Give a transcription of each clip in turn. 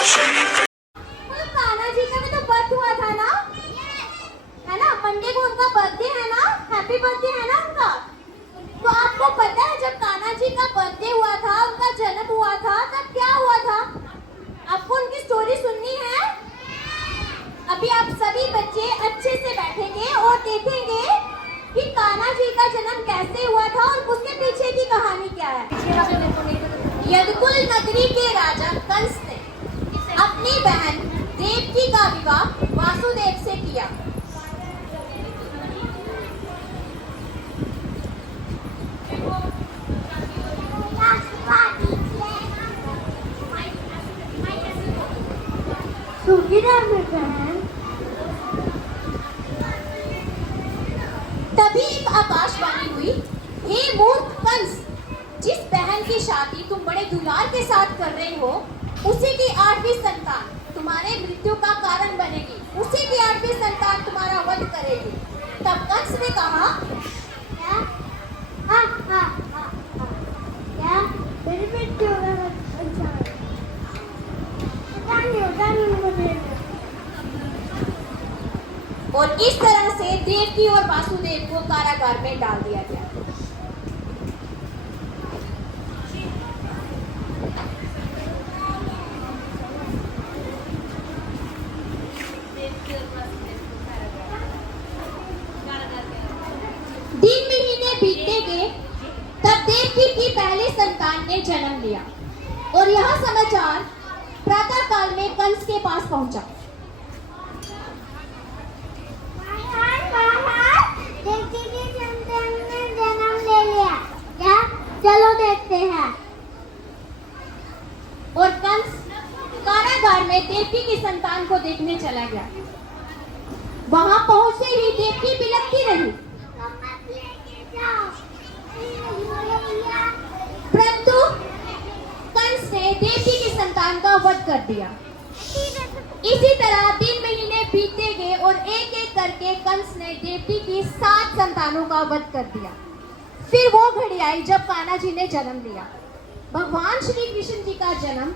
कान्हा जी का भी तो बर्थ हुआ था ना, है ना? मंडे को उनका बर्थडे है ना, हैप्पी बर्थडे है ना उनका। तो आपको पता है जब कान्हा जी का बर्थडे हुआ था, उनका जन्म हुआ था, तब क्या हुआ था? आपको उनकी स्टोरी सुननी है? अभी आप सभी बच्चे अच्छे से बैठेंगे और देखेंगे कि कान्हा जी का जन्म कैसे हुआ था और उसके पीछे की कहानी क्या है। यदुकुल नगरी के राजा कंस ने अपनी बहन देवकी का विवाह वासुदेव से किया। तभी एक आकाशवाणी हुई, हे मूर्ख कंस, जिस बहन की शादी तुम बड़े दुलार के साथ कर रहे हो, उसी की 8वीं संतान तुम्हारे मृत्यु का कारण बनेगी, उसी की 8वीं संतान तुम्हारा वध करेगी। तब कंस ने कहा, क्या? क्या? मेरी मृत्यु और इस तरह से देवकी और वासुदेव को कारागार में डाल दिया गया। दिन महीने बीतते गए, तब देवकी की पहली संतान ने जन्म लिया और यह समाचार प्रातः काल में कंस के पास पहुंचा। देवकी की संतान ने जन्म ले लिया, क्या? चलो देखते हैं। और कंस कारागार में देवकी की संतान को देखने चला गया। वहां पहुंचते ही देवकी बिलखती रही, परंतु कंस ने देवकी की संतान का वध कर दिया। इसी तरह दिन महीने बीतते गए और एक एक करके कंस ने देवकी की 7 संतानों का वध कर दिया। फिर वो घड़ी आई जब कान्हा जी ने जन्म लिया। भगवान श्री कृष्ण जी का जन्म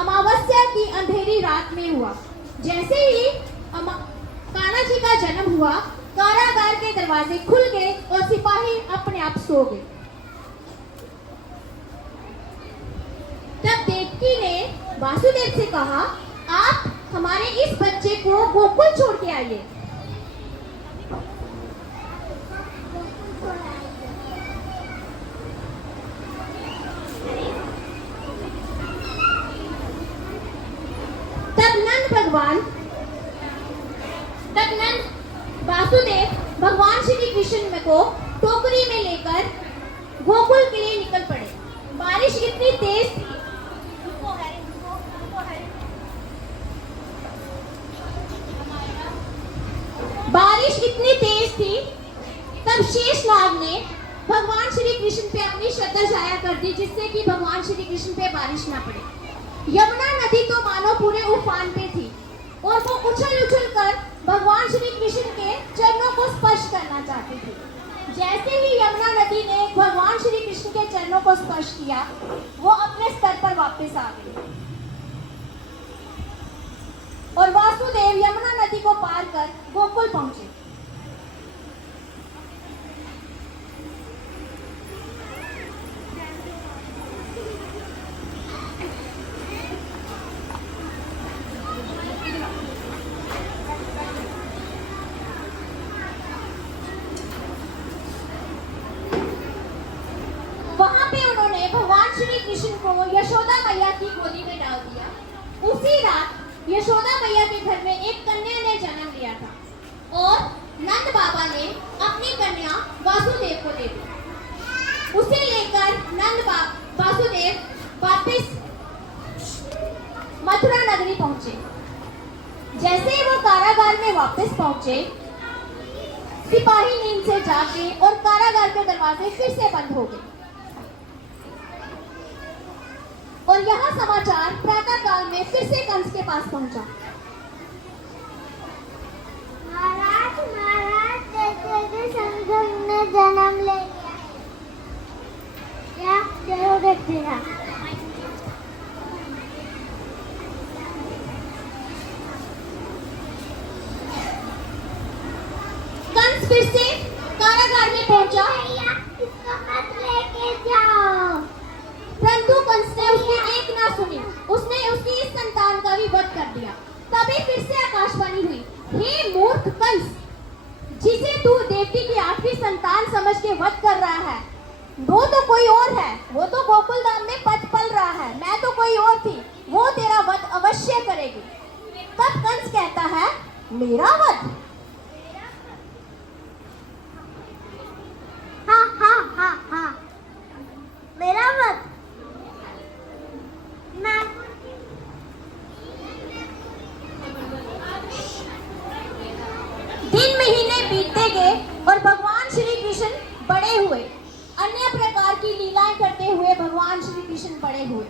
अमावस्या की अंधेरी रात में हुआ। जैसे ही कान्हा जी का जन्म हुआ, कारागार के दरवाजे खुल गए और सिपाही अपने आप सो गए। तब देवकी ने वासुदेव से कहा, आप हमारे इस बच्चे को गोकुल छोड़ के आइए। तब नंद वासुदेव भगवान श्री कृष्ण को टोकरी में लेकर गोकुल के लिए निकल पड़े। बारिश इतनी तेज थी, तब शेषनाग ने भगवान श्री कृष्ण पे अपनी श्रद्धा जाया कर दी, जिससे कि भगवान श्री कृष्ण पे बारिश ना पड़े। यमुना नदी तो मानो पूरे उफान पे थी और वो उछल कर भगवान श्री कृष्ण के चरणों को स्पर्श करना चाहती थी। जैसे ही यमुना नदी ने भगवान श्री कृष्ण के चरणों को स्पर्श किया, वो अपने स्तर पर वापस आ गई और वासुदेव यमुना नदी को पार कर गोकुल पहुंचे। श्री कृष्ण को यशोदा मैया की गोदी में डाल दिया। उसी रात यशोदा मैया के घर में एक कन्या ने जन्म लिया था और नंद बाबा ने अपनी कन्या वासुदेव को दे दी। उसे लेकर वासुदेव वापस मथुरा नगरी पहुंचे। जैसे ही वो कारागार में वापस पहुंचे, सिपाही नींद से जागे और कारागार के दरवाजे फिर से बंद हो गए और यह समाचार प्रातः काल में फिर से कंस के पास पहुंचा। महाराज शंकर ने जन्म ले लिया, क्या? चलो देखते हैं। फिर से कारागार में पहुंचा। इसको मत लेके जाओ। परंतु कंस ने उसकी एक ना सुनी, उसने उसकी इस संतान का भी वध कर दिया। तभी फिर से आकाशवाणी हुई, हे मूर्ख कंस, जिसे तू देवकी की 8वीं संतान समझ के वध कर रहा है, वो तो कोई और है, वो तो गोकुल धाम में पट पल रहा है, मैं तो कोई और थी, वो तेरा वध अवश्य करेगी। तब कंस कहता है, मेरा वध? हाँ, मेरा वध? मैं दिन महीने बीतते गए और भगवान श्री कृष्ण बड़े हुए। अन्य प्रकार की लीलाएं करते हुए भगवान श्री कृष्ण बड़े हुए।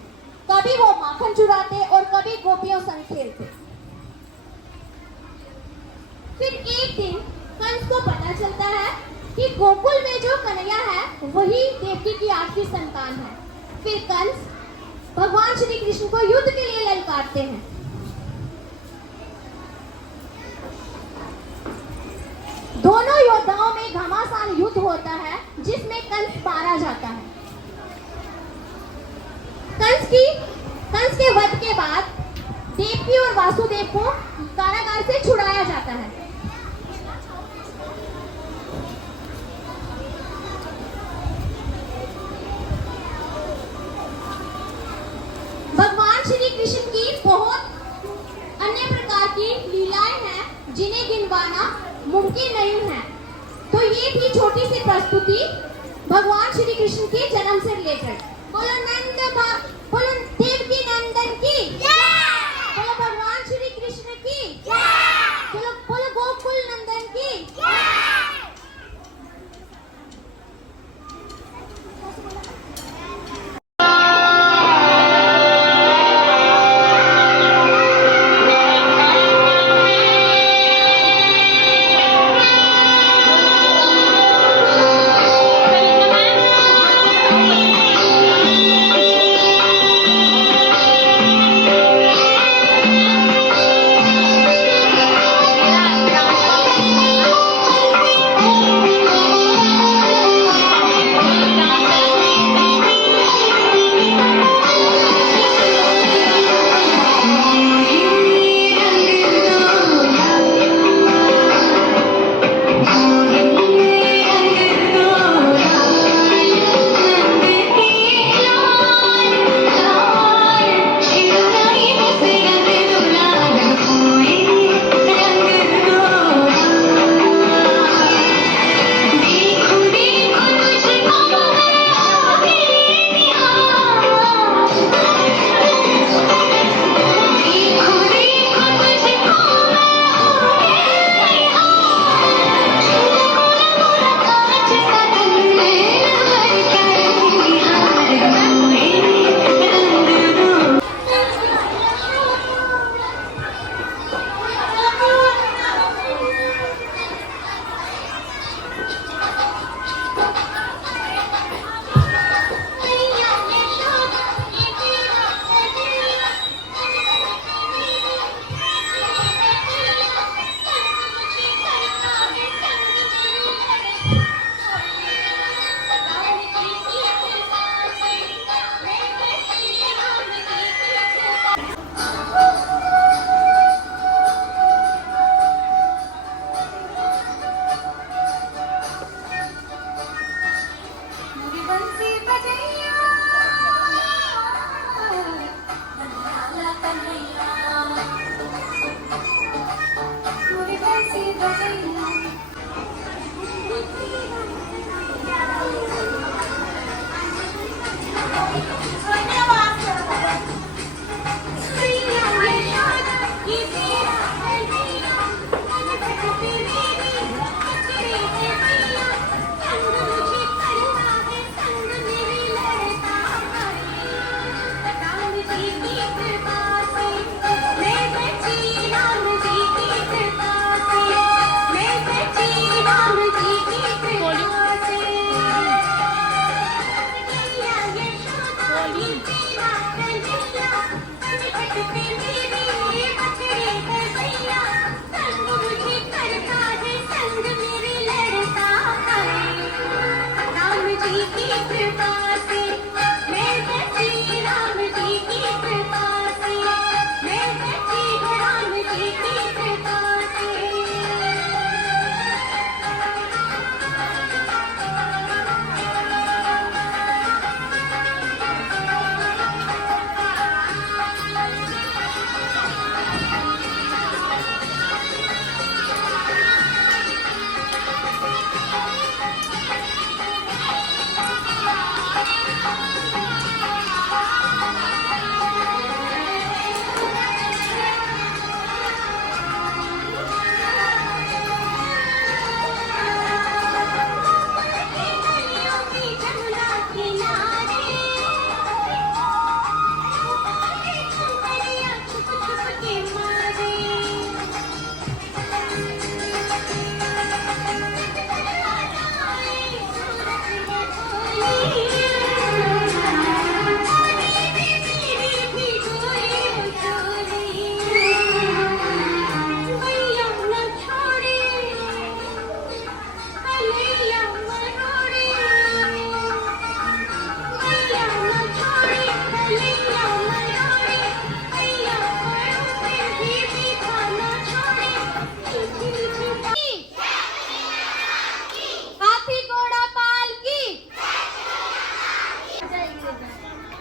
कभी वो माखन चुराते और कभी गोपियों संग खेलते। फिर एक दिन कंस को पता चलता है कि गोकुल में जो कन्हैया है वही देवकी की 8वीं संतान है। फिर कंस भगवान श्री कृष्ण को युद्ध के लिए ललकारते हैं। दोनों योद्धाओं में घमासान युद्ध होता है, जिसमें कंस मारा जाता है। कंस के वध के बाद देवकी और वासुदेव को कारागार से छुड़ाया जाता है। भगवान श्री कृष्ण की बहुत अन्य प्रकार की लीलाएं हैं, जिन्हें गिनवाना मुमकिन नहीं है। तो ये थी छोटी सी प्रस्तुति भगवान श्री कृष्ण के जन्म से रिलेटेड। बोलो देवकी नंदन की जय। बोलो भगवान श्री कृष्ण की जय। बोलो गोकुल नंदन की जय।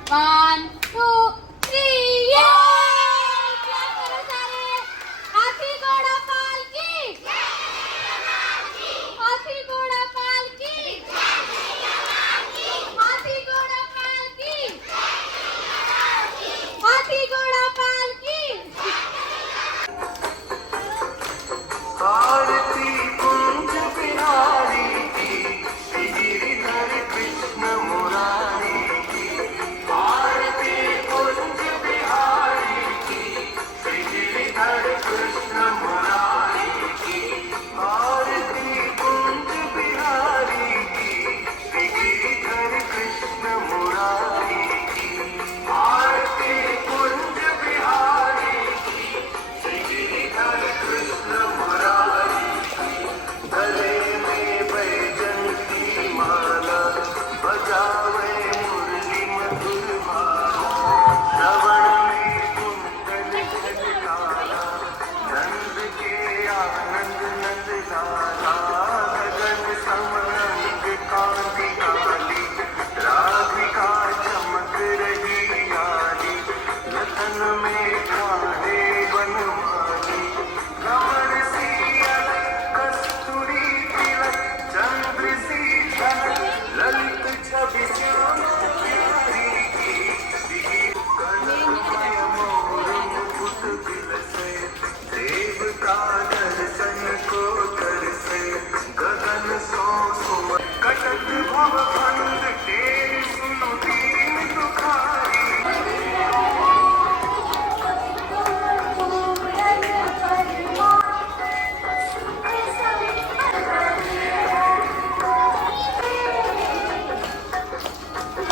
1